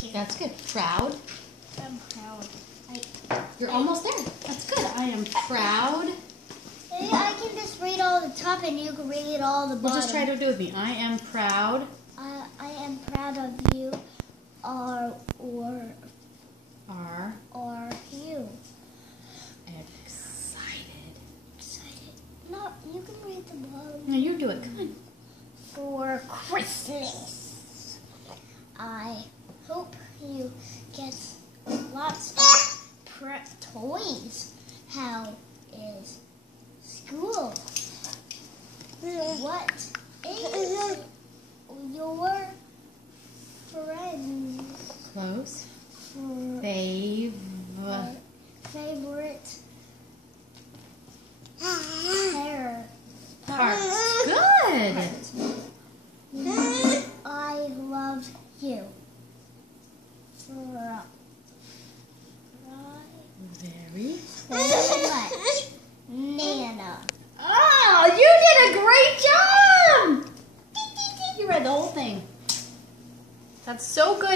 here. That's good. Proud. I'm proud. You're almost there. That's good. I am proud. Maybe I can just read all the top and you can read all the bottom. Well, just try to do it with me. I am proud. I am proud of you. Are you excited? No, you can read the bottom. No, you do it. Come on. For Christmas, I hope you get lots of toys. How is school? What is your friend's Close. favorite hair Part. Good. I love you. Very. Very much. Nana. Oh, you did a great job! You read the whole thing. That's so good.